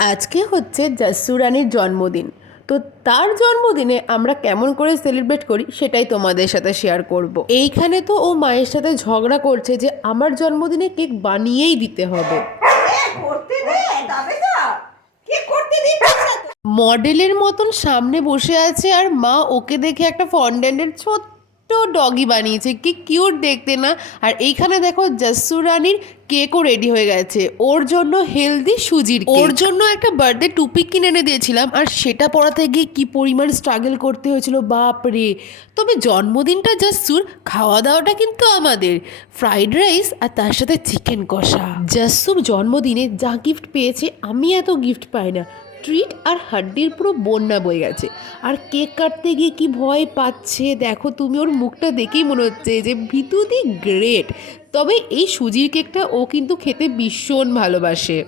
আজকে হচ্ছে জাসু রানীর জন্মদিন। তো তার জন্মদিনে আমরা কেমন করে সেলিব্রেট করি সেটাই তোমাদের সাথে শেয়ার করব। এইখানে তো ও মায়ের সাথে ঝগড়া করছে যে আমার জন্মদিনে কেক বানিয়েই দিতে হবে। মডেলের মতন সামনে বসে আছে আর মা ওকে দেখে একটা ফন্ডেন্টের ছোট্ট ডগি বানিয়েছে, কি কিউট দেখতে না। আর এইখানে দেখো জাসু রানীর কেকও রেডি হয়ে গেছে, ওর জন্য হেলদি সুজির কেক। ওর জন্য একটা বার্থডে টুপি কিনে এনে দিয়েছিলাম, আর সেটা পরাতে গিয়ে কি পরিমাণ স্ট্রাগল করতে হয়েছিল বাপরে। তবে জন্মদিনটা জাসুর, খাওয়া দাওয়াটা কিন্তু আমাদের। ফ্রাইড রাইস আর তার সাথে চিকেন কষা। জাসুর জন্মদিনে যা গিফট পেয়েছে আমি এত গিফট পাই না। ট্রিট আর হাড্ডির পুরো বন্যা বয়ে গেছে। আর কেক কাটতে গিয়ে কি ভয় পাচ্ছে দেখো তুমি, ওর মুখটা দেখেই মনে হচ্ছে যে ভিতু দি গ্রেট। তবে এই সুজির কেকটা ও কিন্তু খেতে ভীষণ ভালোবাসে।